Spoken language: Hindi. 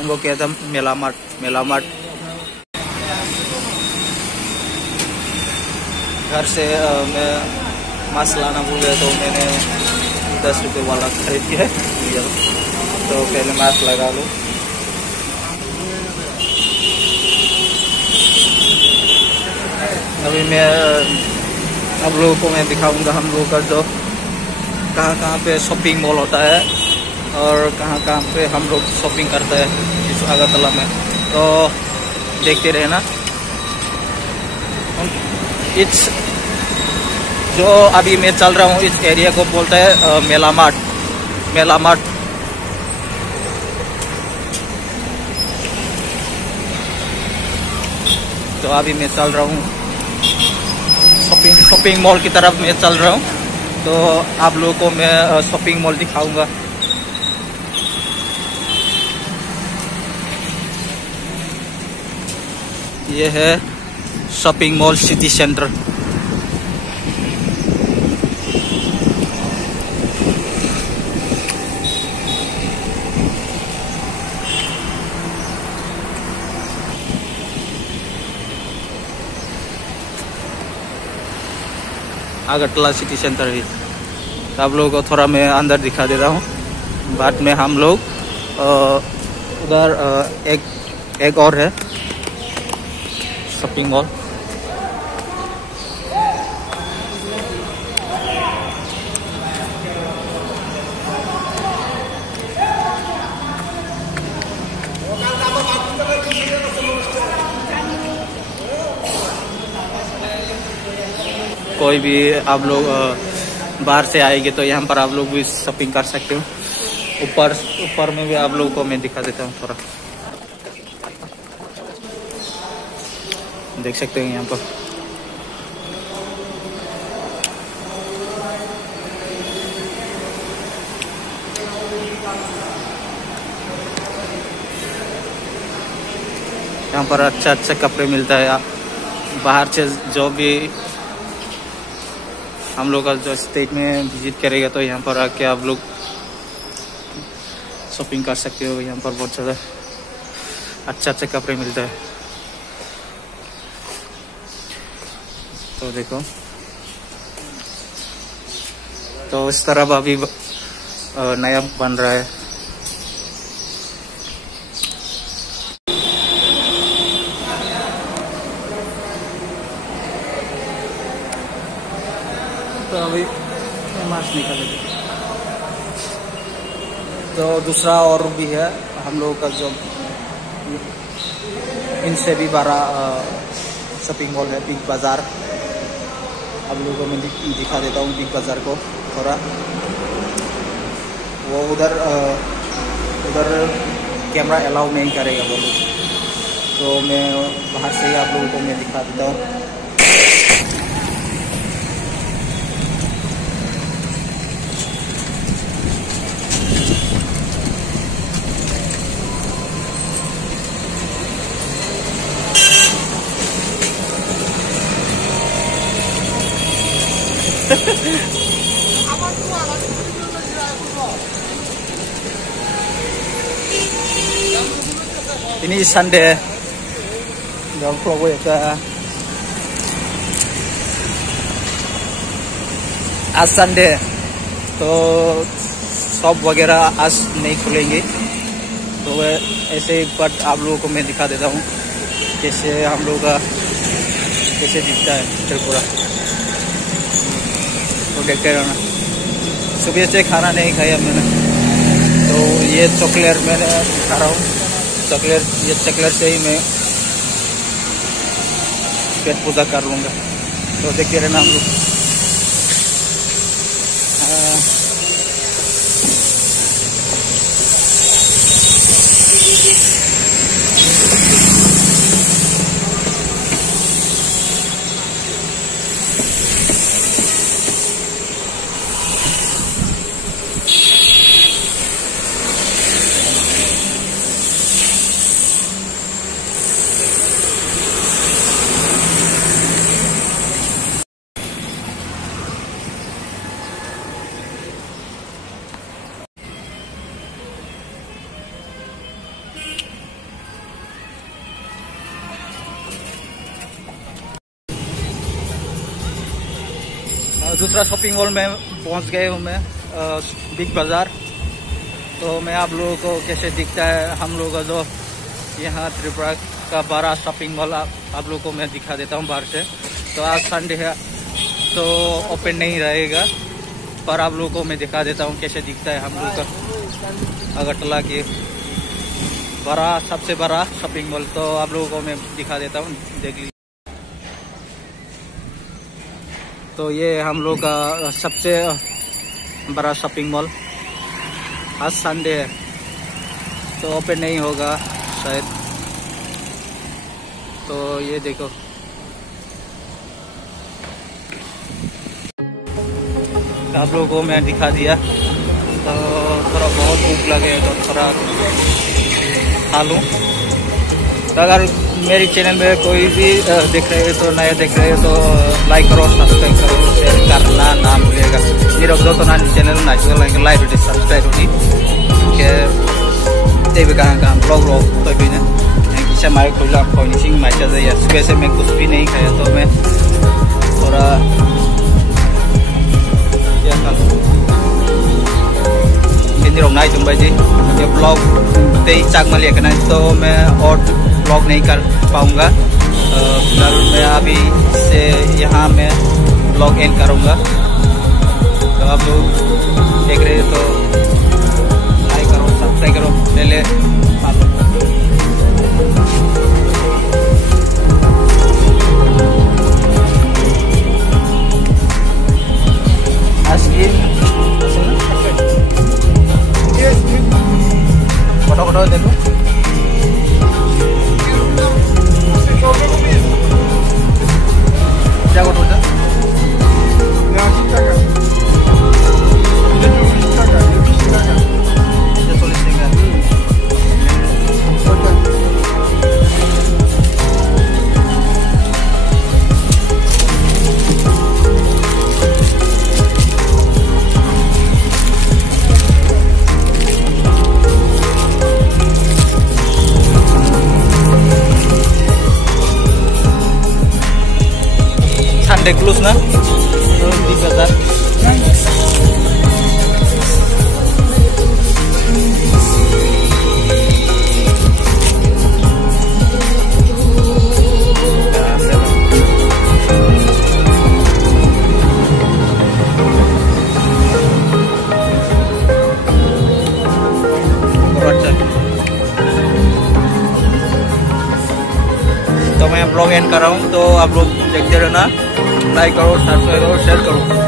उनको कहते हैं मेला मार्ट। मेला मार्ट घर से मैं मास्क लाना भूल गया, तो मैंने 10 रुपये वाला खरीद के लिया। तो पहले मास्क लगा लो। अभी मैं आप लोगों को मैं दिखाऊंगा हम लोगों का जो कहाँ पे शॉपिंग मॉल होता है और कहाँ पे हम लोग शॉपिंग करते हैं इस अगरतला में। तो देखते रहना। इट्स जो अभी मैं चल रहा हूँ इस एरिया को बोलता है मेला मार्ट। मेला मार्ट तो अभी मैं चल रहा हूँ शॉपिंग मॉल की तरफ मैं चल रहा हूँ। तो आप लोगों को मैं शॉपिंग मॉल दिखाऊंगा। ये है shopping mall city centre. Agartala city centre है। आप लोगों को थोड़ा मैं अंदर दिखा दे रहा हूँ। बाद में हम लोग उधर एक और है शॉपिंग मॉल। कोई भी आप लोग बाहर से आएंगे तो यहाँ पर आप लोग भी शॉपिंग कर सकते हो। ऊपर में भी आप लोगों को मैं दिखा देता हूँ थोड़ा। देख सकते हैं यहाँ पर अच्छा कपड़े मिलता है। बाहर से जो भी हम लोग का जो स्टेट में विजिट करेगा तो यहाँ पर आके आप लोग शॉपिंग कर सकते हो। यहाँ पर बहुत ज़्यादा अच्छे कपड़े मिलते हैं। तो देखो, तो इस तरफ अभी नया बन रहा है। तो अभी मास्क निकालेंगे। तो दूसरा और भी है हम लोगों का जो इनसे भी बड़ा शॉपिंग मॉल है बिग बाज़ार। आप लोगों को मैं दिखा देता हूँ बिग बाज़ार को थोड़ा। वो उधर कैमरा अलाउ नहीं करेगा वो लोग, तो मैं बाहर से ही आप लोगों को मैं दिखा देता हूँ। Ini Sunday, jangan lupa ya आज संडे तो शॉप वगैरह आज नहीं खुलेंगे। तो ऐसे बट आप लोगों को मैं दिखा देता हूँ कैसे हम लोग का कैसे दिखता है त्रिपुरा। तो देखते रहना। सुबह से खाना नहीं खाया मैंने, तो ये चॉकलेट मैंने खा रहा हूँ। ये चॉकलेट से ही मैं पेट पूजा कर लूँगा। तो देखते रहना हम लोग। दूसरा शॉपिंग मॉल में पहुंच गए हूँ मैं, बिग बाजार। तो मैं आप लोगों को कैसे दिखता है हम लोगों का जो यहाँ त्रिपुरा का बड़ा शॉपिंग मॉल आप लोगों को मैं दिखा देता हूँ बाहर से। तो आज संडे है तो ओपन नहीं रहेगा, पर आप लोगों को मैं दिखा देता हूँ कैसे दिखता है हम लोग का अगरतला की सबसे बड़ा शॉपिंग मॉल। तो आप लोगों को मैं दिखा देता हूँ, देख लीजिए। तो ये हम लोग का सबसे बड़ा शॉपिंग मॉल। आज संडे है तो ओपन नहीं होगा शायद। तो ये देखो, आप लोगों को मैं दिखा दिया। तो थोड़ा बहुत भूख लगे तो थोड़ा खा लूँ। तो अगर मेरी चैनल में कोई भी देख रहे हो तो नया देख रहे हो तो लाइक करो, सब्सक्राइब करो, शेयर करना ना भूलिएगा। मेरा तो ना चैनल नाचुगल लाइक होती सब्सक्राइब होती के तेरे कहाँ ब्लॉग तो भी ना किसी मारे खुल सिंह माचा जाइए। सुबह से मैं कुछ भी नहीं खाया तो मैं थोड़ा क्या खा लूँ नाई तुम भाई जी। ये ब्लॉग तेई चाक में लेकर तो मैं और ब्लॉग नहीं कर पाऊँगा। फिलहाल मैं अभी से यहाँ मैं ब्लॉग एंड करूँगा। तो आप लोग देख रहे हो तो लाइक करो, सब्सक्राइब करो, पहले फोटो देखो। क्या फोटो था? Sunday close na? Di bazar. तो मैं ब्लॉग एंड कर रहा हूँ, तो आप लोग देखते रहना, लाइक करो, सब्सक्राइब करो, शेयर करो।